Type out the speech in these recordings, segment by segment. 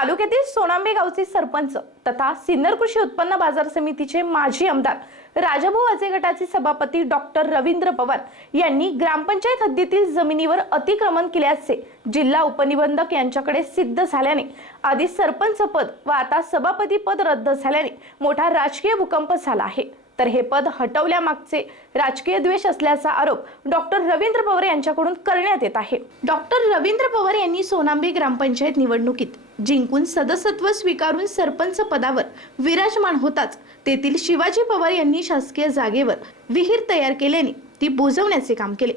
तालुक्यातील सोनांबे गावचे सरपंच तथा सिन्नर कृषी उत्पन्न बाजार समितीचे माजी आमदार राजाभाऊ अजे गटाचे सभापती डॉक्टर रवींद्र पवार यांनी ग्रामपंचायत हद्दीतील जमिनीवर अतिक्रमण केल्याचे जिल्हा उपनिबंधक यांच्याकडे सिद्ध झाल्याने आधी सरपंच पद व आता सभापती पद रद्द झाल्याने मोठा राजकीय भूकंप झाला आहे. तर हे पद हटवल्यामागचे राजकीय द्वेष असल्याचा आरोप डॉक्टर रवींद्र पवार यांच्याकडून करण्यात येत आहे. डॉक्टर रवींद्र पवार यांनी सोनांबी ग्रामपंचायत निवडणुकीत जिंकून सदस्यत्व स्वीकारून सरपंच पदावर विराजमान होताच तेथील शिवाजी पवार यांनी शासकीय जागेवर विहीर तयार केल्याने ती बुजवण्याचे काम केले.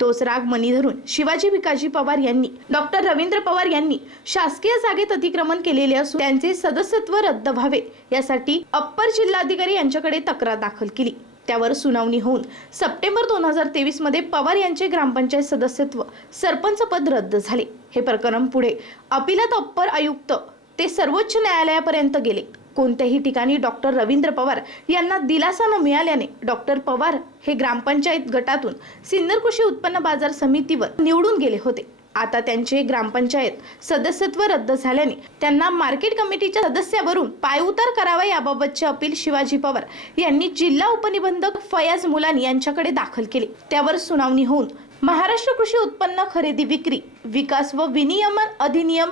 तोच राग मनी धरून शिवाजी भिकाजी पवार यांनी डॉक्टर रवींद्र पवार यांनी शासकीय जागेत अतिक्रमण केलेले असून त्यांचे सदस्यत्व रद्द व्हावे यासाठी अप्पर जिल्हाधिकारी यांच्याकडे तक्रार दाखल केली. त्यावर सुनावणी होऊन सप्टेंबर दोन हजार तेवीसमध्ये पवार यांचे ग्रामपंचायत सदस्यत्व सरपंच पद रद्द झाले. हे प्रकरण पुढे अपिलात अप्पर आयुक्त ते सर्वोच्च न्यायालयापर्यंत गेले. कोणत्याही ठिकाणी डॉक्टर रवींद्र पवार यांना दिलासा न मिळाल्याने डॉक्टर पवार हे ग्रामपंचायत गटातून सिन्नर कृषी उत्पन्न बाजार समितीवर निवडून गेले होते. आता त्यांचे ग्रामपंचायत सदस्यत्व रद्द झाल्याने त्यांना मार्केट कमिटीच्या सदस्यावरून पायउतार करावा याबाबतचे अपील शिवाजी पवार यांनी जिल्हा उपनिबंधक फयाज मुलानी यांच्याकडे दाखल केले. त्यावर सुनावणी होऊन महाराष्ट्र कृषी उत्पन्न खरेदी विक्री विकास व विनियमन अधिनियम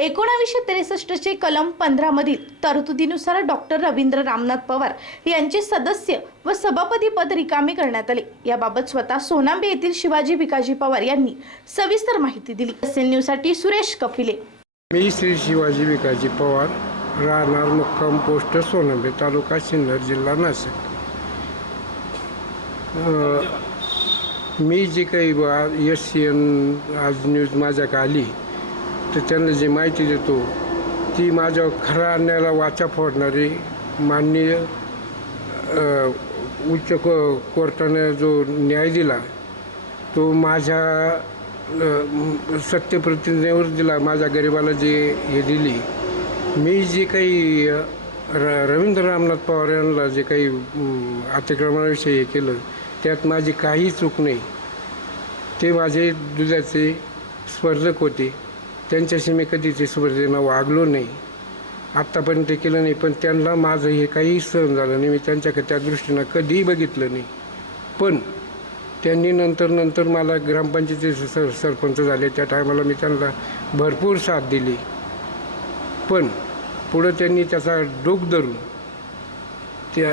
एकोणावीसशे त्रेसष्टचे कलम पंधरामधील तरतुदीनुसार डॉक्टर रवींद्र रामनाथ पवार यांचे सदस्य व सभापती पद रिकामे करण्यात आले. याबाबत स्वतः सोनांबे येथील शिवाजी भिकाजी पवार यांनी सविस्तर माहिती दिली. असेल न्यूजसाठी सुरेश कपिले. मी श्री शिवाजी विकाजी पवार राहणार मुक्काम पोस्ट सोनंबे तालुका सिन्नर जिल्हा नाशिक. मी जी काही एस सी एन आज न्यूज माझ्याकडे आली तर त्यांना जी माहिती देतो ती माझ्या खऱ्या अन्यायाला वाचा फोडणारी माननीय उच्च को कोर्टाने जो न्याय दिला तो माझ्या सत्यप्रतिज्ञेवर दिला माझ्या गरिबाला जे हे दिली. मी जे काही र रवींद्र रामनाथ पवार यांना जे काही अतिक्रमणाविषयी हे केलं त्यात माझी काही चूक नाही. ते माझे दुधाचे स्पर्धक होते. त्यांच्याशी मी कधी ते स्पर्धेनं वागलो नाही. आत्तापर्यंत केलं नाही पण त्यांना माझं हे काही सहन झालं नाही. मी त्यांच्याकडे त्या दृष्टीनं कधीही बघितलं नाही. पण त्यांनी नंतर नंतर मला ग्रामपंचायतीचे सर सरपंच झाले. त्या टायमाला मी त्यांना भरपूर साथ दिली. पण पुढं त्यांनी त्याचा डोक धरून त्या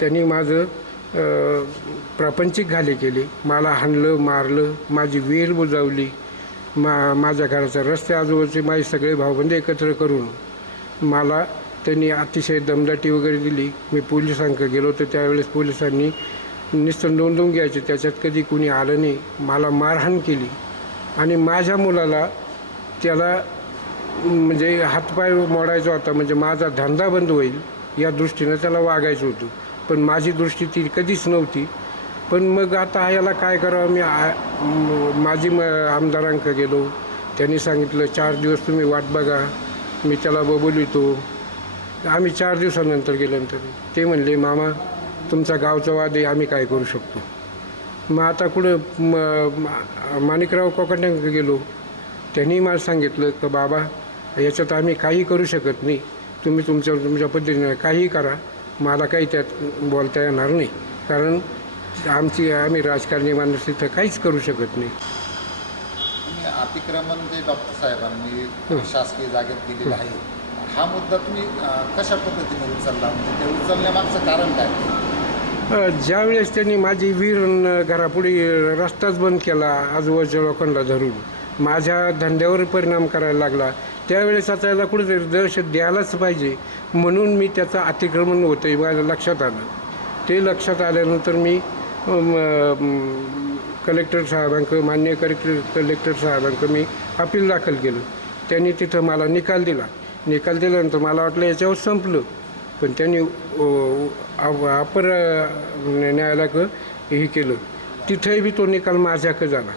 त्यांनी माझं प्रापंचिक घाले केले. मला हाणलं मारलं माझी वेर बुजावली. मा माझ्या घराचा रस्ते आजूबाजूचे माझे सगळे भावबंद एकत्र करून मला त्यांनी अतिशय दमदाटी वगैरे दिली. मी पोलिसांकडे गेलो होतो. त्यावेळेस पोलिसांनी नुसतं नोंदवून घ्यायचे. त्याच्यात कधी कुणी आलं नाही. मला मारहाण केली. आणि माझ्या मुलाला त्याला म्हणजे हातपाय मोडायचा होता. म्हणजे माझा धंदा बंद होईल या दृष्टीनं त्याला वागायचं होतं. पण माझी दृष्टी ती कधीच नव्हती. पण मग आता याला काय करावं? मी आ- माझी म आमदारांकडे गेलो. त्यांनी सांगितलं चार दिवस तुम्ही वाट बघा. मी त्याला बबोलितो आम्ही चार दिवसानंतर गेल्यानंतर ते म्हणले मामा तुमचा गावचा वाद आहे आम्ही काय करू शकतो? मग आता कुठं म- मा- माणिकराव कोकणकडे गेलो. त्यांनी मला सांगितलं का बाबा याच्यात आम्ही काही करू शकत नाही. तुम्ही तुमच्या तुमच्या पद्धतीने काही करा. मला काही त्यात बोलता येणार नाही. कारण आमची आम्ही राजकारणी माणूस तिथं काहीच करू शकत नाही. तुम्ही अतिक्रमण जे डॉक्टर साहेबांनी शासकीय जागेत केलेलं आहे हा मुद्दा तुम्ही कशा पद्धतीने उचलला? म्हणजे ते उचलण्यामागचं कारण काय? ज्यावेळेस त्यांनी माझी विहीर न घरापुढे रस्ताच बंद केला आजूबाजूच्या लोकांना धरून माझ्या धंद्यावर परिणाम करायला लागला त्यावेळेस आता याला कुठेतरी दहशत द्यायलाच पाहिजे म्हणून मी त्याचं अतिक्रमण होतं माझ्या लक्षात आलं. ते लक्षात आल्यानंतर मी कलेक्टर साहेबांकडे मान्य कलेक्टर कलेक्टर साहेबांकडे मी अपील दाखल केलं. त्यांनी तिथं मला निकाल दिला. निकाल दिल्यानंतर मला वाटलं याच्यावर संपलं. पण त्यांनी अपर न्यायालयाकडं हे केलं. तिथंही बी तो निकाल माझ्याकडे झाला.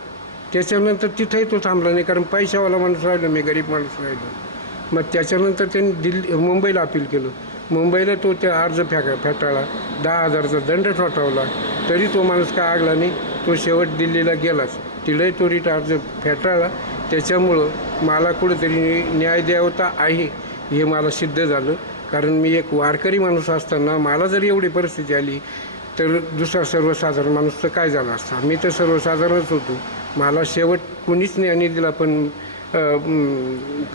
त्याच्यानंतर तिथंही तो थांबला नाही कारण पैशावाला माणूस राहिलो मी गरीब माणूस राहिलो. मग त्याच्यानंतर त्यांनी दिल्ली मुंबईला अपील केलं. मुंबईला तो त्या अर्ज फॅका फेटाळला. दहा हजारचा दंड ठोठावला. तरी तो माणूस काय आगला नाही. तो शेवट दिल्लीला गेलाच. तिलाही तो रिट अर्ज फेटाळला. त्याच्यामुळं मला कुठेतरी न्याय द्यावता आहे हे मला सिद्ध झालं. कारण मी एक वारकरी माणूस असताना मला जर एवढी परिस्थिती आली तर दुसरा सर्वसाधारण माणूस तर काय झाला असता? मी तर सर्वसाधारणच होतो. मला शेवट कोणीच न्याय नाही दिला पण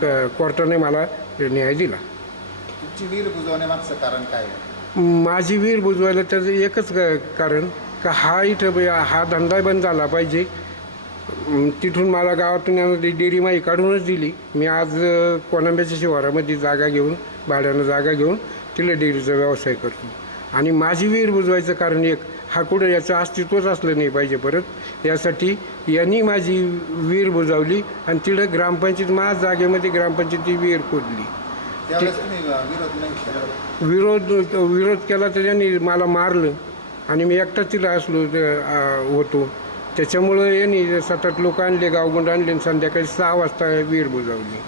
क- कोर्टाने मला न्याय दिला. तुमची वीर बुजवण्यामागचं कारण काय? आहे? माझी वीर बुजवायला त्याचं एकच क- कारण का हा इथं हा धंदा बंद झाला पाहिजे. तिथून मला गावातून डेअरी माई काढूनच दिली. मी आज अं, शिवारामध्ये जागा घेऊन भाड्यानं जागा घेऊन तिला डेअरीचा व्यवसाय करतो. आणि माझी वीर बुजवायचं कारण एक हा कुठं याचं अस्तित्वच असलं नाही पाहिजे परत. यासाठी यांनी माझी वीर बुजावली आणि तिथं ग्रामपंचायत माझ्या जागेमध्ये ग्रामपंचायती वीर खोदली. त्यावेळेस तुम्ही अ, विरोध नाही केला. विरोध विरोध केला तर त्यांनी मला मारलं. आणि मी एकटाच तिला असलो ते, आ, होतो. त्याच्यामुळं यांनी सात आठ लोक आणले गावगुंड आणले आणि संध्याकाळी सहा वाजता वीर बुजावली.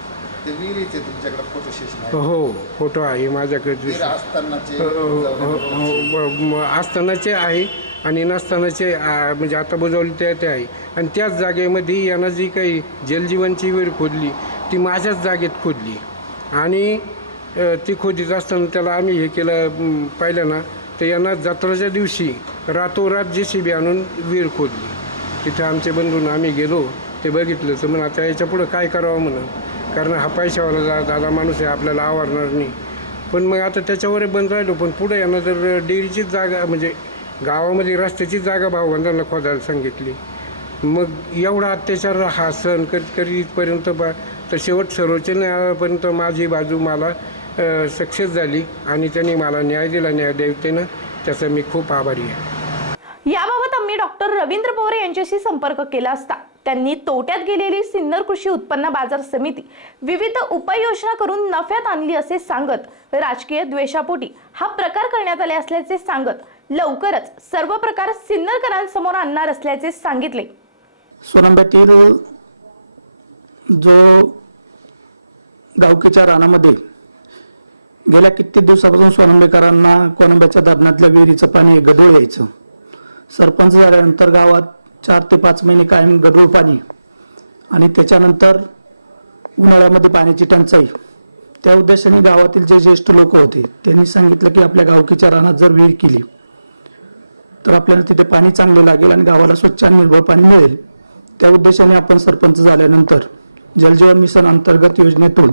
ते विहिरीचे तुमच्याकडे फोटो सेशन आहे. हो फोटो आहे माझ्याकडे. वीर असतानाचे हो, हो, हो, म- असतानाचे आहे आणि नसतानाचे आ, म्हणजे आता बुजवली ते ते आहे. आणि त्याच जागेमध्ये यानं जी काही जलजीवनची विहीर खोदली ती माझ्याच जागेत खोदली. आणि ती खोदीत असताना त्याला आम्ही हे केलं पाहिलं ना तर यांना जत्राच्या दिवशी रातोरात जे सी बी आणून विहीर खोदली. तिथं आमचे बंधून आम्ही गेलो ते बघितलं तर मग आता याच्या पुढं काय करावं म्हणून कारण हा पैशावाला जा दादा माणूस आहे आपल्याला आवडणार नाही. पण मग आता त्याच्यावर बंद राहिलो पण पुढं यांना जर डेअरीचीच जागा म्हणजे गावामध्ये रस्त्याची जागा भावबंधांना खोदायला सांगितली. मग एवढा अत्याचार हा सण करीत करीतपर्यंत बा तर शेवट सर्वोच्च न्यायालयापर्यंत माझी बाजू मला सक्सेस झाली आणि त्यांनी मला न्याय दिला न्यायदेवतेनं त्याचा मी खूप आभारी आहे. याबाबत आम्ही डॉक्टर रवींद्र पवार यांच्याशी संपर्क केला असता. त्यांनी तोट्यात गेलेली सिन्नर कृषी उत्पन्न बाजार समिती विविध उपाययोजना करून नफ्यात आणली असे सांगत राजकीय द्वेषापोटी हा प्रकार करण्यात आले असल्याचे सांगत लवकरच सर्व प्रकार सिन्नरकरांसमोर आणणार असल्याचे सांगितले. सोनांब्यातील जो गावकीच्या रानामध्ये गेल्या कित्येक दिवसापासून सोनांबेकरांना कोनंब्याच्या धरणातल्या विहिरीचं पाणी गढूळ यायचं. सरपंच झाल्यानंतर गावात चार ते पाच महिने कायम गढूळ पाणी आणि त्याच्यानंतर उन्हाळ्यामध्ये पाण्याची टंचाई. त्या उद्देशाने गावातील जे ज्येष्ठ लोक होते त्यांनी सांगितलं की आपल्या गावकीच्या रानात जर विहीर केली तर आपल्याला तिथे पाणी चांगले लागेल आणि गावाला स्वच्छ आणि निर्भळ पाणी मिळेल. त्या उद्देशाने आपण सरपंच झाल्यानंतर जलजीवन मिशन अंतर्गत योजनेतून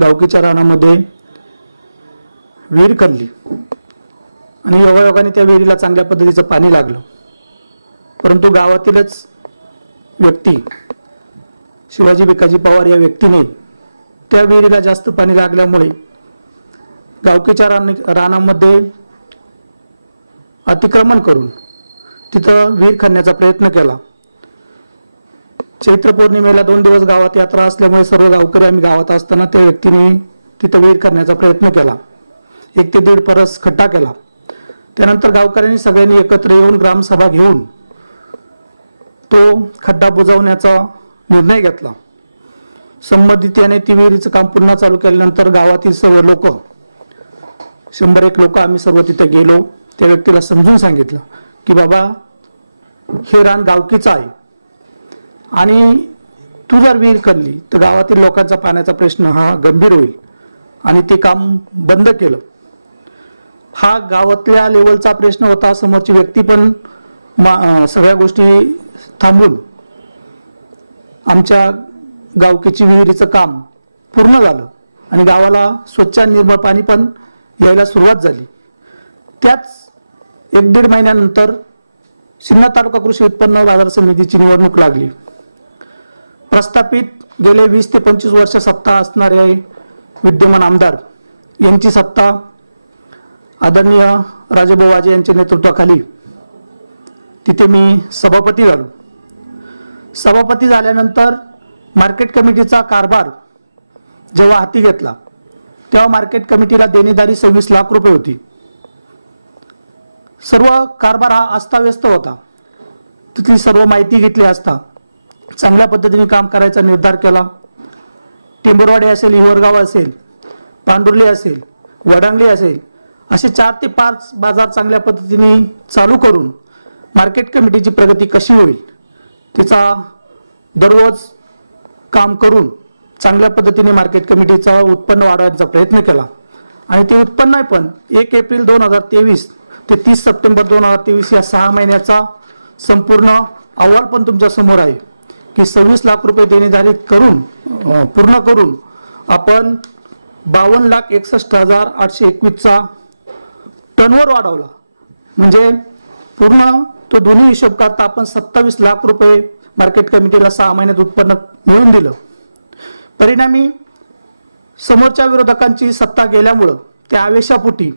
गावकीच्या रानामध्ये विहीर करली आणि योगायोगाने त्या विहिरीला चांगल्या पद्धतीचं पाणी लागलं. परंतु गावातीलच व्यक्ती शिवाजी भिकाजी पवार या व्यक्तीने त्या विहिरीला जास्त पाणी लागल्यामुळे गावकीच्या रान रानामध्ये अतिक्रमण करून तिथं विहीर खणण्याचा प्रयत्न केला. चैत्र पौर्णिमेला दोन दिवस गावात यात्रा असल्यामुळे सर्व गावकरी आम्ही गावात असताना त्या व्यक्तीने तिथं विहीर करण्याचा प्रयत्न केला. एक ते दीड परस खड्डा केला. त्यानंतर गावकऱ्यांनी सगळ्यांनी एकत्र येऊन ग्रामसभा घेऊन तो खड्डा बुजवण्याचा निर्णय घेतला. संबंधित याने ती विहिरीचं काम पुन्हा चालू केल्यानंतर गावातील सर्व लोक शंभर एक लोक आम्ही सर्व तिथं गेलो. त्या व्यक्तीला समजून सांगितलं की बाबा हे रान गावकीचं आहे. आणि तू जर विहीर करली तर गावातील लोकांचा पाण्याचा प्रश्न हा गंभीर होईल. आणि ते काम बंद केलं. हा गावातल्या लेवलचा प्रश्न होता समोरची व्यक्ती पण मा सगळ्या गोष्टी थांबून. आमच्या गावकीची विहिरीचं काम पूर्ण झालं. आणि गावाला स्वच्छ निर्मळ पाणी पण यायला सुरुवात झाली. त्याच एक दीड महिन्यानंतर सिन्नर तालुका कृषी उत्पन्न बाजार समितीची निवडणूक लागली. प्रस्थापित गेले वीस ते पंचवीस वर्ष सत्ता असणारे विद्यमान आमदार यांची सत्ता आदरणीय राजाभाऊ यांच्या नेतृत्वाखाली. तिथे मी सभापती झालो. सभापती झाल्यानंतर मार्केट कमिटीचा कारभार जेव्हा हाती घेतला तेव्हा मार्केट कमिटीला देणेदारी सव्वीस लाख रुपये होती. सर्व कारभार हा अस्ताव्यस्त होता. तिथली सर्व माहिती घेतली असता चांगल्या पद्धतीने काम करायचा निर्धार केला. टिंबरवाडी असेल हिवरगाव असेल पांडुर्ली असेल वडांगली असेल असे चार ते पाच बाजार चांगल्या पद्धतीने चालू करून मार्केट कमिटीची प्रगती कशी होईल तिचा दररोज काम करून चांगल्या पद्धतीने मार्केट कमिटीचं उत्पन्न वाढवायचा प्रयत्न केला. आणि ते उत्पन्न आहे पण एक एप्रिल दोन हजार तेवीस ते तीस सप्टेंबर दोन हजार तेवीस या सहा महिन्याचा संपूर्ण अहवाल पण तुमच्यासमोर आहे. की सव्वीस लाख रुपये देणेदारी करून पूर्ण करून आपण बावन्न लाख एकसष्ट हजार आठशे एकवीसचा टनवर वाढवला. म्हणजे पूर्ण तो दोन्ही हिशोब करता आपण सत्तावीस लाख रुपये मार्केट कमिटीला सहा महिन्यात उत्पन्न मिळून दिलं. परिणामी समोरच्या विरोधकांची सत्ता गेल्यामुळं त्या आवेशापोटी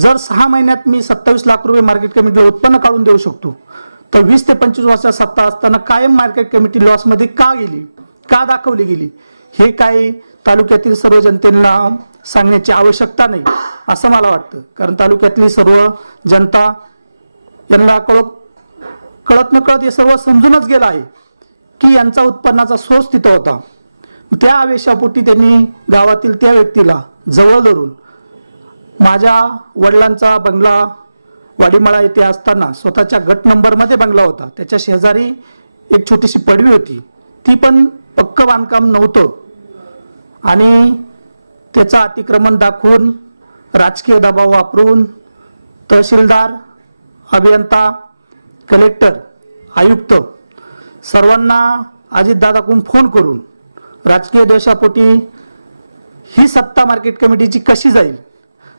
जर सहा महिन्यात मी सत्तावीस लाख रुपये मार्केट कमिटीला उत्पन्न काढून देऊ शकतो तर वीस ते पंचवीस वर्षात सत्ता असताना कायम मार्केट कमिटी लॉसमध्ये का गेली? का दाखवली गेली? हे काय तालुक्यातील सर्व जनतेला सांगण्याची आवश्यकता नाही असं मला वाटतं. कारण तालुक्यातली सर्व जनता यांना कळ कळत न कळत हे सर्व समजूनच गेलं आहे की यांचा उत्पन्नाचा सोर्स तिथं होता. त्या आवेशापोटी त्यांनी गावातील त्या व्यक्तीला जवळ धरून माझ्या वडिलांचा बंगला वाडीमळा येथे असताना स्वतःच्या गट नंबरमध्ये बंगला होता. त्याच्या शेजारी एक छोटीशी पडवी होती. ती पण पक्क बांधकाम नव्हतं. आणि त्याचं अतिक्रमण दाखवून राजकीय दबाव वापरून तहसीलदार अभियंता कलेक्टर आयुक्त सर्वांना अजितदादाकडून फोन करून राजकीय द्वेषापोटी ही सत्ता मार्केट कमिटीची कशी जाईल?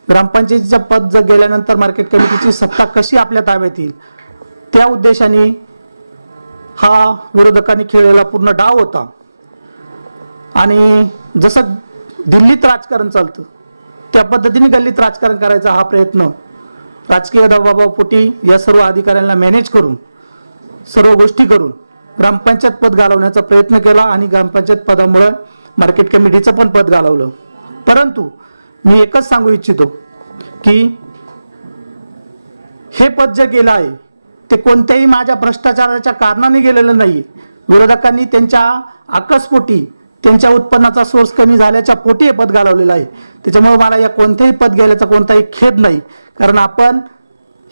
ग्रामपंचायतीच्या पद जर गेल्यानंतर मार्केट कमिटीची सत्ता कशी आपल्या ताब्यात येईल? त्या उद्देशाने हा विरोधकांनी खेळलेला पूर्ण डाव होता. आणि जसं दिल्लीत राजकारण चालतं त्या पद्धतीने गल्लीत राजकारण करायचा हा प्रयत्न राजकीय दबावापोटी या सर्व अधिकाऱ्यांना मॅनेज करून सर्व गोष्टी करून ग्रामपंचायत पद घालवण्याचा प्रयत्न केला आणि ग्रामपंचायत पदामुळं मार्केट कमिटीचं पण पद घालवलं. परंतु मी एकच सांगू इच्छितो की हे पद जे गेलं आहे ते कोणत्याही माझ्या भ्रष्टाचाराच्या कारणाने गेलेलं नाही विरोधकांनी त्यांच्या आकसपोटी त्यांच्या उत्पन्नाचा सोर्स कमी झाल्याच्या पोटी हे पद घालवलेलं आहे. त्याच्यामुळं मला या कोणत्याही पद गेल्याचा कोणताही खेद नाही. कारण आपण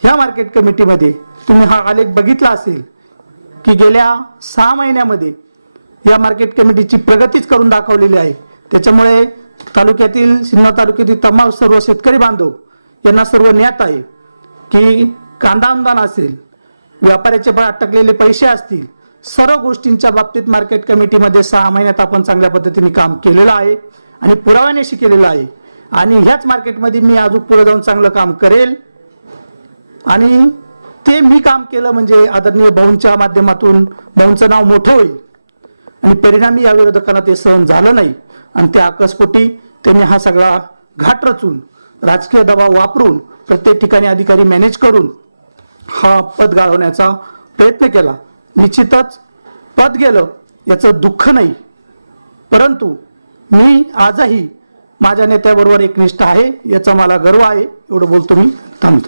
ह्या मार्केट कमिटीमध्ये तुम्ही हा आलेख बघितला असेल की गेल्या सहा महिन्यामध्ये या मार्केट कमिटीची प्रगतीच करून दाखवलेली आहे. त्याच्यामुळे तालुक्यातील सिन्नर तालुक्यातील तमाम सर्व शेतकरी बांधव यांना सर्व ज्ञात आहे की कांदा अनुदान असेल व्यापाऱ्याचे पण अटकलेले पैसे असतील सर्व गोष्टींच्या बाबतीत मार्केट कमिटीमध्ये सहा महिन्यात आपण चांगल्या पद्धतीने काम केलेलं आहे आणि पुराव्यानेशी केलेलं आहे. आणि ह्याच मार्केटमध्ये मी अजून पुढे जाऊन चांगलं काम करेल. आणि ते मी काम केलं म्हणजे आदरणीय भाऊंच्या माध्यमातून भाऊंचं नाव मोठं होईल. आणि परिणामी या विरोधकांना ते सहन झालं नाही. आणि त्या आकसपोटी त्यांनी हा सगळा घाट रचून राजकीय दबाव वापरून प्रत्येक ठिकाणी अधिकारी मॅनेज करून हा पद गाळवण्याचा प्रयत्न केला. निश्चितच पद गेलं याचं दुःख नाही. परंतु मी आजही माझ्या नेत्याबरोबर एकनिष्ठ आहे याचा मला गर्व आहे एवढं बोलतो मी. थांबतो.